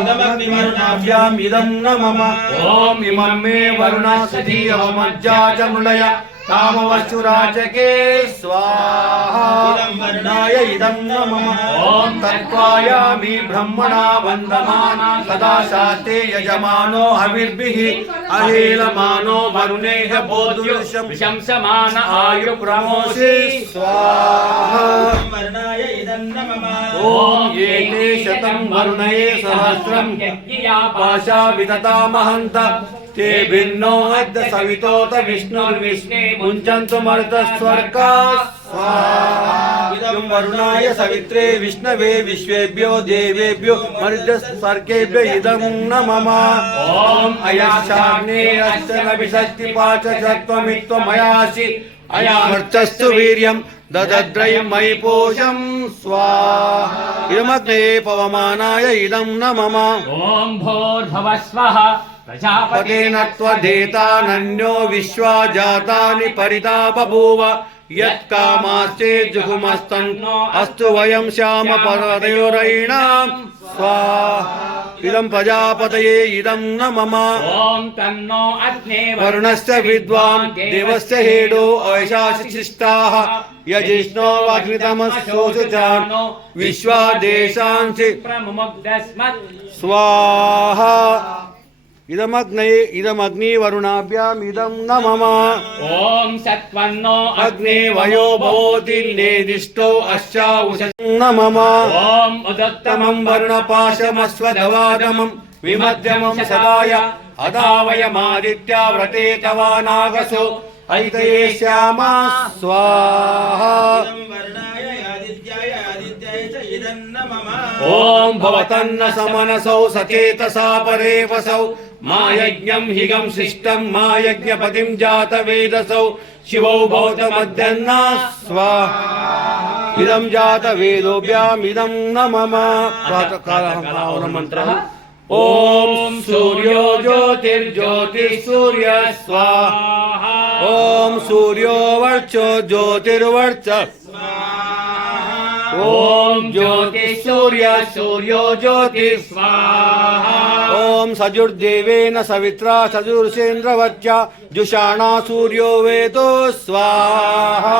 इदमग्निवरुणाभ्याम् इदं न मम ओम इमं मे वरुणस्वधी अवमज्जा च मृळय कामवस्तुराजके स्वाहा इदं वरुणाय इदं न मम ओम तत्त्वायामि ब्रह्मणा वन्दमान सदा शास्ते यजमानो हविर्भिः अहेलमानो वरुणेह बोधुविषं समान आयु प्रमोषे स्वाहा वरुणाय इदं न मम ओम येते शतं वरुणये सहस्रं पाशा विदता महन्त ते भिन्नो अद्य सवितोत विष्णुर्विष्णे मुञ्चन्तु मरुतस्वर्गा स्वाहा इदं वरुणाय सवित्रे विष्णवे विश्वेभ्यो देवेभ्यो मरुतस्वर्गेभ्यो इदं न मम ओम अयश्चाग्ने अष्टनविषष्टिपाच चत्वमित्वमयासि अयामर्चस्तु वीर्यं ददद्रयं मयि पोषं स्वाहा इदमग्ने पवमानाय इदं न मम ओम भूर्भुवस्वः प्रजापतेन त्वदेतानन्यो विश्वा जातानि परिता बभूव यत्कामास्ते जुहुमस्तन्नो अस्तु वयं श्याम पर्वतयोरयिणां स्वाहा इदं प्रजापतये इदं न मम ओम तन्नो अग्ने वरुणस्य विद्वान् देवस्य हेडो अयशाशिष्टाः यजिष्णो वाग्नितमस्योषुचानो विश्वादेशांसि प्रमुग्धस्मत् स्वाहा इदमग्नि वरुणाभ्याम् इदं न मम ओम सत्वन्नो अग्ने वयो भवति नेदिष्टो अश्चाउषं न मम ओम उदत्तमं वर्णपाशमस्वधवादमं विमध्यमं सदाय अदावयमादित्या व्रते तवानागसो ऐतये श्यामा स्वाहा ओम भवतन्न समनसौ सचेतसा परे वसौ मा यज्ञं हिगं शिष्टं मा यज्ञपतिं जातवेदसौ शिवौ भवतमध्यन्ना स्वाहा इदं जातवेदोभ्याम् इदं न मम प्रातःकालः मन्त्रः ओम सूर्यो ज्योतिर्ज्योतिः सूर्यः स्वाहा ओम सूर्यो वर्चो ज्योतिर्वर्चः ओम ज्योति सूर्य सूर्यो ज्योति स्वाहा ओम सजुर्देवेन सवित्रा सजुर्षेन्द्रवच्चा जुषाणा सूर्यो वेदो स्वाहा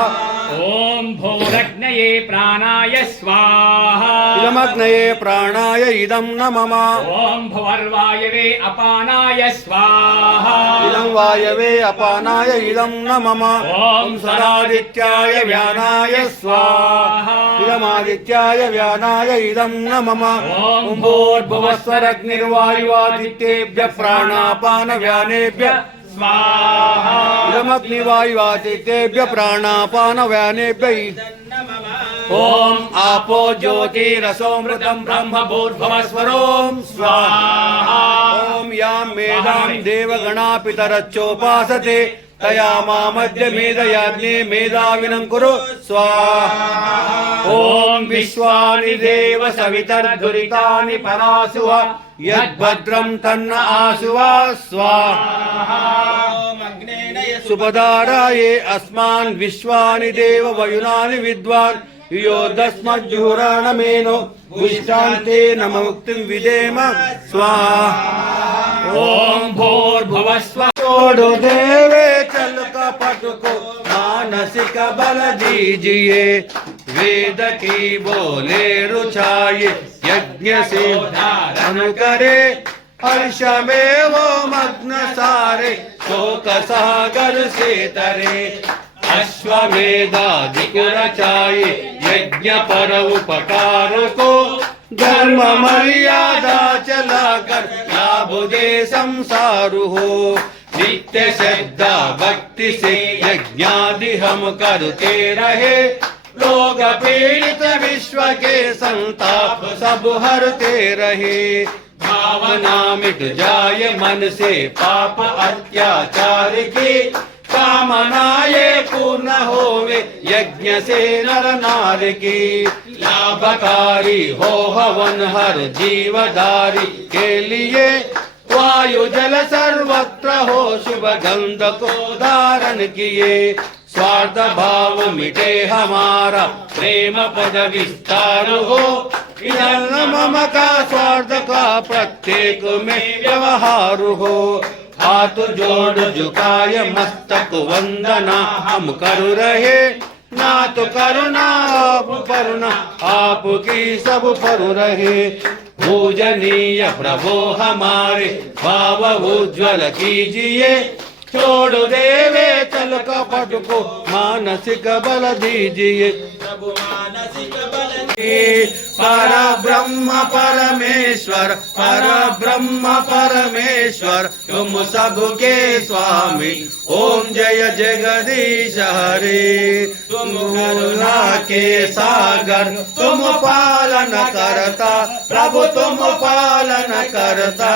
ओम भूरग्नये प्राणाय स्वाहा इदमग्नये प्राणाय इदं न मम ओम भुवर्वायवे अपानाय स्वाहा इदं वायवे अपानाय इदं न मम ओम सदादित्याय व्यानाय स्वाहा इदमादित्याय व्यानाय इदं न मम ओम भूर्भुवस्वरग्निर्वायुवादित्येभ्यः प्राणापान व्यानेभ्यः स्वाहा इदमग्निवायुवादित्येभ्यः प्राणापान व्यानेभ्यः ओम आपो ज्योतिरसोमृतं ब्रह्म भूर्भुवस्वरों स्वाहा ओम यां मेधां देवगणा पितरच्चोपासते तया मामद्य मेधयाग्ने मेधाविनं कुरु स्वाहा ओम विश्वानि देव सवितर्दुरितानि परासुव यद्भद्रं तन्न आसुव स्वाहा सुपदाराये अस्मान् विश्वानि देव वयुनानि विद्वान् योदस्मज्जुहुराणमेनो भुष्टान्ते नम मुक्तिं विदेम स्वाहा ओम भूर्भुवस्व छोड़ो देवे चल कपट को मानसिक बल दीजिए वेद की बोले रुचाए यज्ञ से अनुकरे हर्ष में वो मग्न सारे शोक सागर से तरे अश्वमेधादि को रचाए यज्ञ पर उपकार को धर्म मर्यादा चलाकर लाभ दे संसार हो नित्य श्रद्धा भक्ति से यज्ञादि हम करते रहे लोग पीड़ित विश्व के संताप सब हरते रहे भावना मिट जाए मन से पाप अत्याचार की कामनाए पूर्ण होवे यज्ञ से नर नार की लाभकारी हो हवन हर जीवधारी के लिए वायु जल सर्वत्र हो शुभ गंध को धारण किए स्वार्थ भाव मिटे हमारा प्रेम पद विस्तार हो इधर न मम का स्वार्थ का प्रत्येक में व्यवहार हो हाथ जोड़ झुकाय मस्तक वंदना हम कर रहे ना तो करुणा आप करुणा आपकी सब पर रहे पूजनीय प्रभु हमारे भाव उज्ज्वल कीजिए छोड़ देवे चल कपट को मानसिक बल दीजिए प्रभु मानसिक बल पर ब्रह्म परमेश्वर तुम सबके स्वामी ओम जय जगदीश हरे तुम करुणा के सागर तुम पालन करता प्रभु तुम पालन करता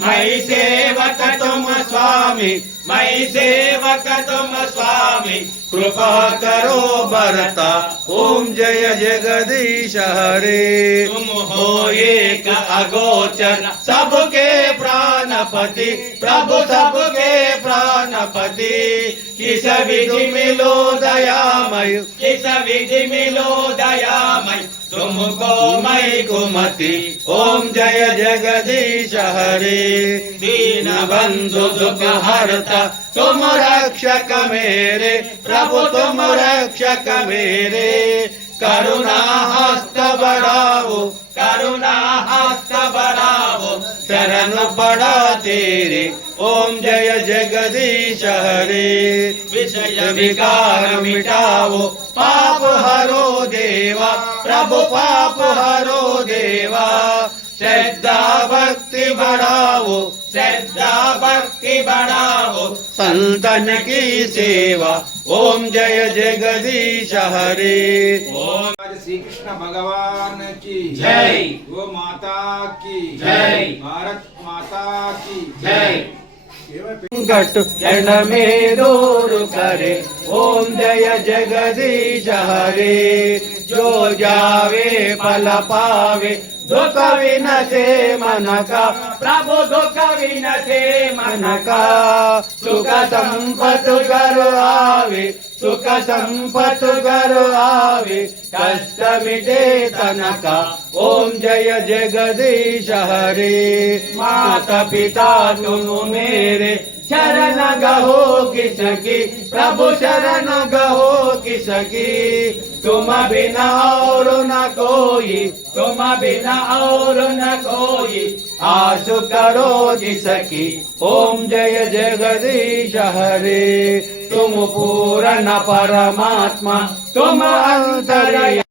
मैं सेवक तुम स्वामी मैं सेवक तुम स्वामी कृपा करो बरता ओम जय जगदीश हरे तुम हो एक अगोचर सबके प्राणपति प्रभु सबके प्राणपति किस विधि मिलो दयामय किस विधि मिलो दयामय तुमको मैं कुमति ओम जय जगदीश हरे दीन बंधु दुख हरता तुम रक्षक मेरे प्रभु तुम रक्षक मेरे करुणा हस्त बढ़ाओ शरण पड़ा तेरे ओम जय जगदीश हरे विषय विकार मिटाओ पाप हरो देवा प्रभु पाप हरो देवा श्रद्धा भक्ति बढ़ाओ संतन की सेवा ओम जय जगदीश हरे ओम श्री कृष्ण भगवान की जय। गो माता की जय। भारत माता की जय। संकट क्षण में दूर करे ओम जय जगदीश हरे जो जावे फल पावे दुख विनसे मन का प्रभु दुख विनसे मन का सुख संपत घर आवे कष्ट मिटे तन का ओम जय जगदीश हरे माता पिता तुम मेरे शरण गहो किसकी प्रभु शरण गहो किसकी तुम बिना और न कोई आशु करो जिसकी ओम जय जगदीश हरे तुम पूर्ण परमात्मा तुम अंतर्यामी